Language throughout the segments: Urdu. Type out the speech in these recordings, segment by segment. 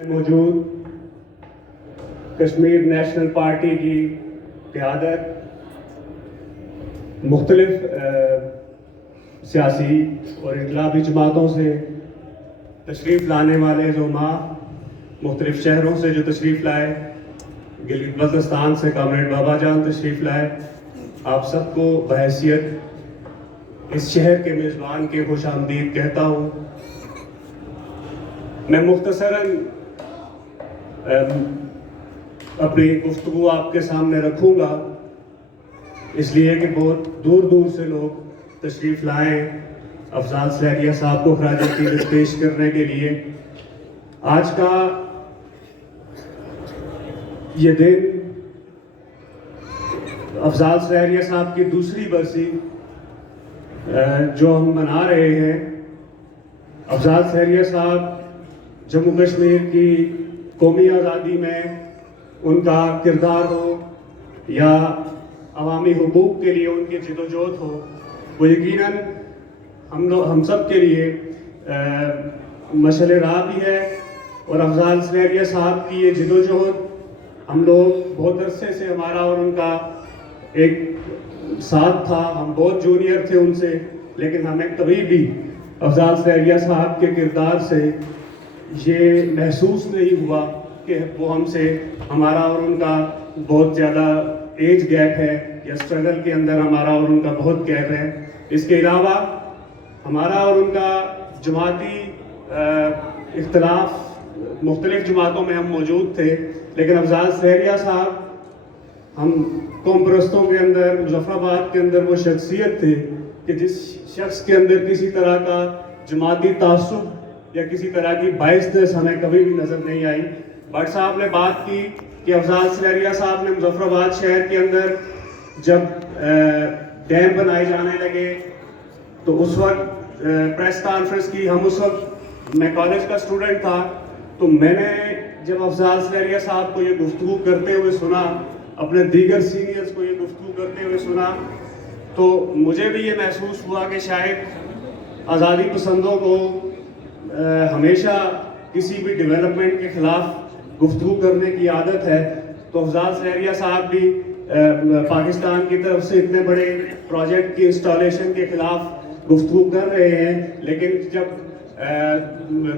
موجود کشمیر نیشنل پارٹی کی قیادت مختلف سیاسی اور انقلابی جماعتوں سے تشریف لانے والے زعماء مختلف شہروں سے جو تشریف لائے، گلگت بلتستان سے کامریڈ بابا جان تشریف لائے، آپ سب کو بحیثیت اس شہر کے میزبان کے خوش آمدید کہتا ہوں۔ میں مختصراً اپنی گفتگو آپ کے سامنے رکھوں گا، اس لیے کہ بہت دور دور سے لوگ تشریف لائیں افضال سہریہ صاحب کو خراج عقیدت پیش کرنے کے لیے۔ آج کا یہ دن افضال سہریہ صاحب کی دوسری برسی جو ہم منا رہے ہیں۔ افضال سہریہ صاحب جموں کشمیر کی قومی آزادی میں ان کا کردار ہو یا عوامی حقوق کے لیے ان کی جدوجہد ہو، وہ یقیناً ہم سب کے لیے مشعل راہ بھی ہے۔ اور افضال سہریہ صاحب کی یہ جدوجہد ہم لوگ بہت عرصے سے ہمارا اور ان کا ایک ساتھ تھا، ہم بہت جونیئر تھے ان سے، لیکن ہمیں کبھی بھی افضال سہریہ صاحب کے کردار سے یہ محسوس نہیں ہوا کہ وہ ہمارا اور ان کا بہت زیادہ ایج گیپ ہے یا اسٹرگل کے اندر ہمارا اور ان کا بہت گیپ ہے۔ اس کے علاوہ ہمارا اور ان کا جماعتی اختلاف، مختلف جماعتوں میں ہم موجود تھے، لیکن افضال سہریہ صاحب ہم قوم پرستوں کے اندر، مظفر آباد کے اندر وہ شخصیت تھے کہ جس شخص کے اندر کسی طرح کا جماعتی تعصب یا کسی طرح کی بائسنس ہمیں کبھی بھی نظر نہیں آئی۔ بٹ صاحب نے بات کی کہ افضال سہریہ صاحب نے مظفر آباد شہر کے اندر جب ڈیم بنائے جانے لگے تو اس وقت پریس کانفرنس کی، ہم اس وقت میں کالج کا اسٹوڈنٹ تھا، تو میں نے جب افضال سہریہ صاحب کو یہ گفتگو کرتے ہوئے سنا، اپنے دیگر سینئرز کو یہ گفتگو کرتے ہوئے سنا، تو مجھے بھی یہ محسوس ہوا کہ شاید آزادی پسندوں کو ہمیشہ کسی بھی ڈیولپمنٹ کے خلاف گفتگو کرنے کی عادت ہے، تو افضال سہریہ صاحب بھی پاکستان کی طرف سے اتنے بڑے پروجیکٹ کی انسٹالیشن کے خلاف گفتگو کر رہے ہیں، لیکن جب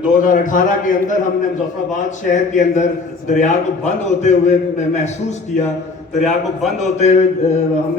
2018 کے اندر ہم نے مظفر آباد شہر کے اندر دریا کو بند ہوتے ہوئے محسوس کیا، دریا کو بند ہوتے ہوئے ہم نے